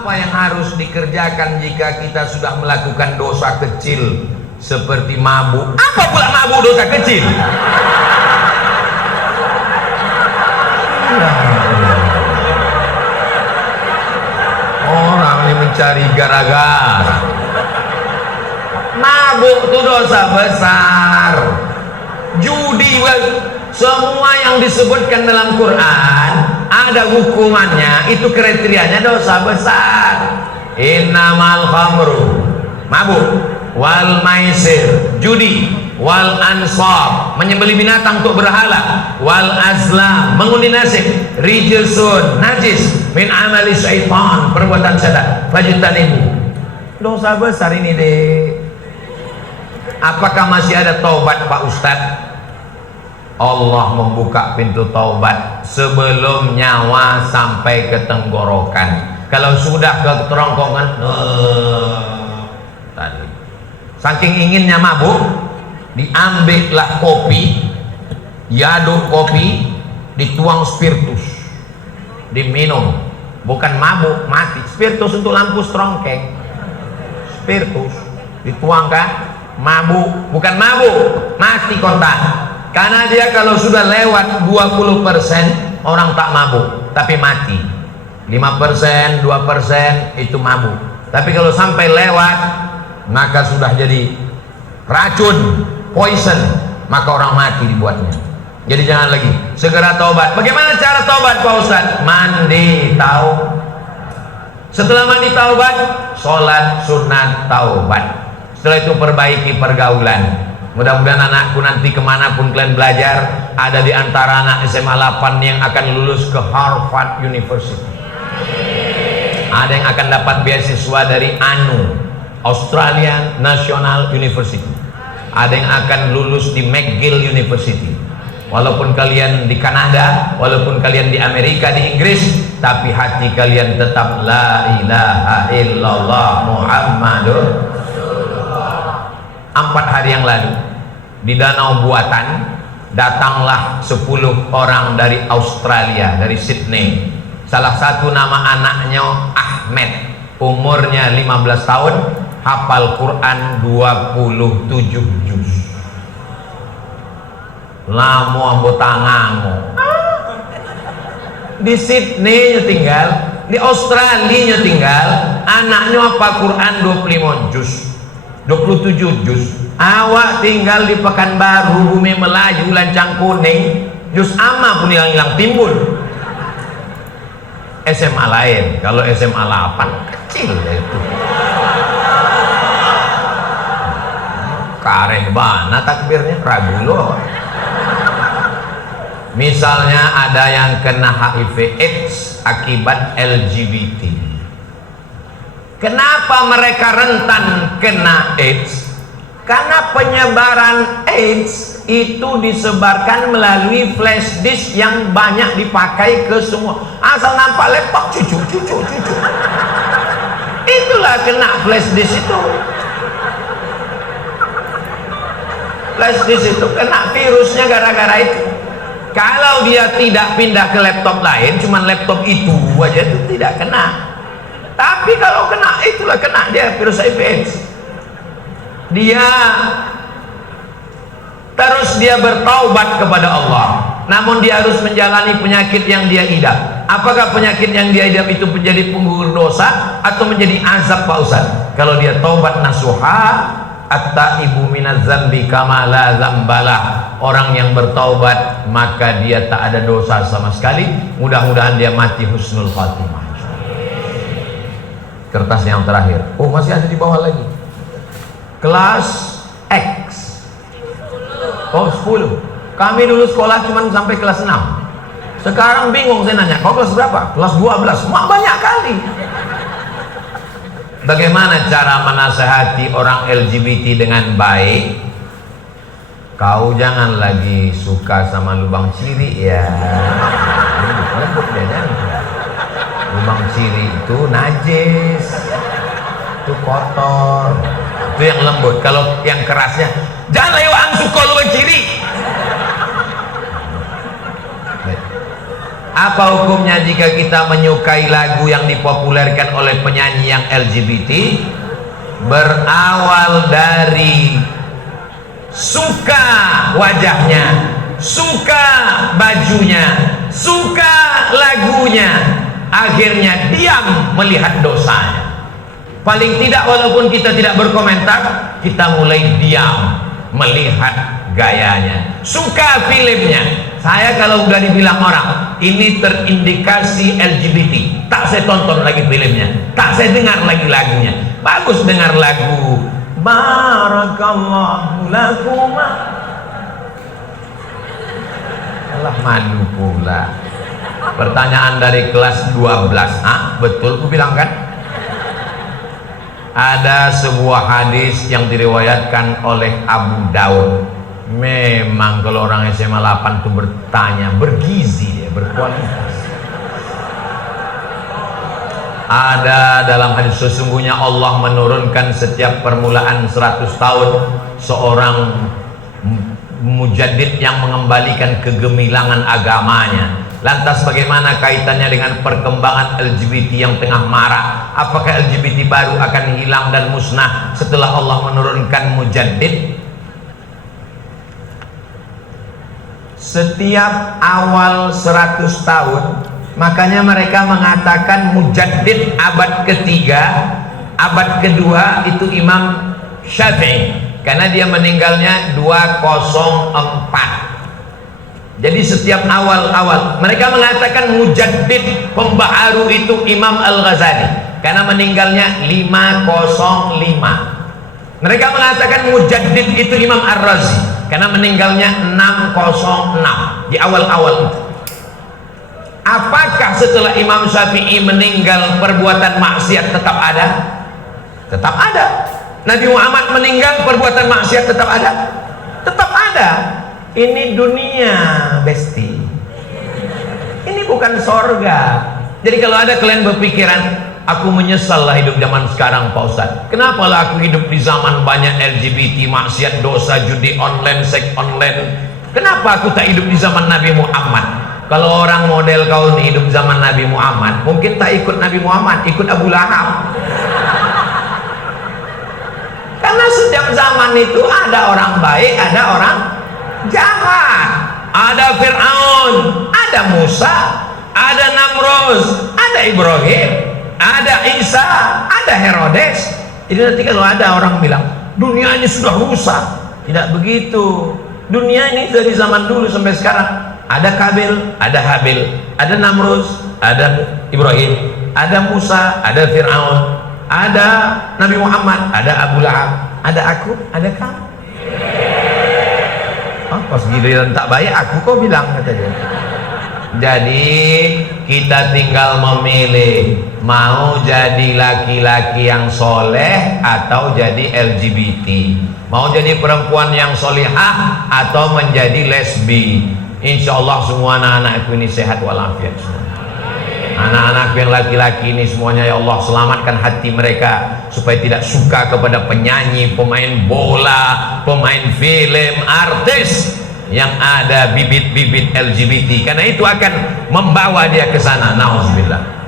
Apa yang harus dikerjakan jika kita sudah melakukan dosa kecil seperti mabuk? Apa pula mabuk dosa kecil? Orang ini mencari gara-gara. Mabuk itu dosa besar. Judi, semua yang disebutkan dalam Quran ada hukumannya, itu kriterianya dosa besar. Innamal khamru, mabuk, wal maisir, judi, wal ansab, menyembelih binatang untuk berhala, wal azlam, mengundi nasib, rijsun, najis, min amali syaitan, perbuatan setan, fajtanibu. Dosa besar ini deh. Apakah masih ada taubat Pak Ustadz? Allah membuka pintu taubat sebelum nyawa sampai ke tenggorokan. Kalau sudah ke kerongkongan, tadi saking inginnya mabuk, diambillah kopi, diaduk kopi, dituang spiritus, diminum. Bukan mabuk, mati. Spiritus untuk lampu strongkeng. Spiritus dituangkan. Mabuk, bukan mabuk, mati kontak. Karena dia kalau sudah lewat 20% orang tak mabuk, tapi mati. 5%, 2% itu mabuk. Tapi kalau sampai lewat, maka sudah jadi racun, poison, maka orang mati dibuatnya. Jadi jangan lagi, segera taubat. Bagaimana cara taubat Pak Ustaz? Mandi, tahu. Setelah mandi taubat, sholat sunat taubat. Setelah itu perbaiki pergaulan. Mudah-mudahan anakku nanti kemanapun kalian belajar, ada di antara anak SMA 8 yang akan lulus ke Harvard University. Ada yang akan dapat beasiswa dari ANU, Australian National University. Ada yang akan lulus di McGill University. Walaupun kalian di Kanada, walaupun kalian di Amerika, di Inggris, tapi hati kalian tetap la ilaha illallah Muhammadur. 4 hari yang lalu di Danau Buatan datanglah 10 orang dari Australia, dari Sydney. Salah satu nama anaknya Ahmed, umurnya 15 tahun, hafal Quran 27 juz. Lamu anggota ngamo. Di Sydney nya tinggal, di Australia nya tinggal, anaknya hafal Quran 25 juz. 27 juz. Awak tinggal di Pekanbaru, Bumi Melayu, Lancang Kuning, juz amma pun hilang timbul. SMA lain, kalau SMA 8 kecil ya itu. Kareh bana takbirnya, ragu loh. Misalnya ada yang kena HIV AIDS akibat LGBT. Kenapa mereka rentan kena AIDS? Karena penyebaran AIDS itu disebarkan melalui flash disk yang banyak dipakai ke semua. Asal nampak laptop, cucu. Itulah kena flash disk itu. Flash disk itu kena virusnya gara-gara itu. Kalau dia tidak pindah ke laptop lain, cuman laptop itu aja, itu tidak kena. Tapi kalau kena, itulah kena dia virus HIV AIDS. Dia bertaubat kepada Allah, namun dia harus menjalani penyakit yang dia idap. Apakah penyakit yang dia idap itu menjadi penggugur dosa atau menjadi azab Pak Ustaz? Kalau dia taubat nasuha, at-taibu minaz zambi kama la zambalah. Orang yang bertaubat maka dia tak ada dosa sama sekali. Mudah-mudahan dia mati husnul khatimah. Kertas yang terakhir. Oh, masih ada di bawah lagi. Kelas X. Oh, 10. Kami dulu sekolah cuma sampai kelas 6. Sekarang bingung saya nanya, kau kelas berapa? Kelas 12. Mak banyak kali. Bagaimana cara menasehati orang LGBT dengan baik? Kau jangan lagi suka sama lubang ciri ya. Lembut deh, lubang ciri itu najis, itu kotor, itu yang lembut. Kalau yang kerasnya, jangan lewat suka lubang ciri. Apa hukumnya jika kita menyukai lagu yang dipopulerkan oleh penyanyi yang LGBT? Berawal dari suka wajahnya, suka bajunya, suka lagunya, akhirnya diam melihat dosanya. Paling tidak walaupun kita tidak berkomentar, kita mulai diam melihat gayanya. Suka filmnya. Saya kalau udah dibilang orang ini terindikasi LGBT, tak saya tonton lagi filmnya, tak saya dengar lagi lagunya. Bagus dengar lagu Barakallahu lakuma, Allah madu pula. Pertanyaan dari kelas 12. Betul ku bilang kan? Ada sebuah hadis yang diriwayatkan oleh Abu Daud. Memang kalau orang SMA 8 itu bertanya, bergizi dia, berkualitas. Ada dalam hadis, sesungguhnya Allah menurunkan setiap permulaan 100 tahun seorang mujaddid yang mengembalikan kegemilangan agamanya. Lantas bagaimana kaitannya dengan perkembangan LGBT yang tengah marak? Apakah LGBT baru akan hilang dan musnah setelah Allah menurunkan mujaddid? Setiap awal 100 tahun, makanya mereka mengatakan mujaddid abad ketiga, abad kedua itu Imam Syafi'i, karena dia meninggalnya 204. Jadi setiap awal-awal mereka mengatakan mujaddid pembaharu itu Imam Al-Ghazali, karena meninggalnya 505. Mereka mengatakan mujaddid itu Imam Ar-Razi, karena meninggalnya 606 di awal-awal itu. Apakah setelah Imam Syafi'i meninggal perbuatan maksiat tetap ada? Tetap ada. Nabi Muhammad meninggal perbuatan maksiat tetap ada? Tetap ada. Ini dunia, besti. Ini bukan sorga. Jadi kalau ada kalian berpikiran, aku menyesal lah hidup zaman sekarang Pak Ustadz. Kenapa lah aku hidup di zaman banyak LGBT, maksiat, dosa, judi online, seks online? Kenapa aku tak hidup di zaman Nabi Muhammad? Kalau orang model kau nih hidup zaman Nabi Muhammad, mungkin tak ikut Nabi Muhammad, ikut Abu Lahab. Karena setiap zaman itu ada orang baik, ada orang jahat. Ada Fir'aun, ada Musa, ada Namrud, ada Ibrahim, ada Isa, ada Herodes. Jadi nanti kalau ada orang bilang dunia ini sudah rusak, tidak begitu. Dunia ini dari zaman dulu sampai sekarang ada Kabil, ada Habil, ada Namrud, ada Ibrahim, ada Musa, ada Fir'aun, ada Nabi Muhammad, ada Abu Lahab, ada aku, ada kamu. Pas giliran tak baik aku kau bilang, kata dia. Jadi kita tinggal memilih mau jadi laki-laki yang soleh atau jadi LGBT, mau jadi perempuan yang solihah atau menjadi lesbi. Insya Allah semua anak-anakku ini sehat walafiat semua. Anak-anak yang laki-laki ini semuanya ya Allah selamatkan hati mereka supaya tidak suka kepada penyanyi, pemain bola, pemain film, artis yang ada bibit-bibit LGBT, karena itu akan membawa dia ke sana. Nauzubillah.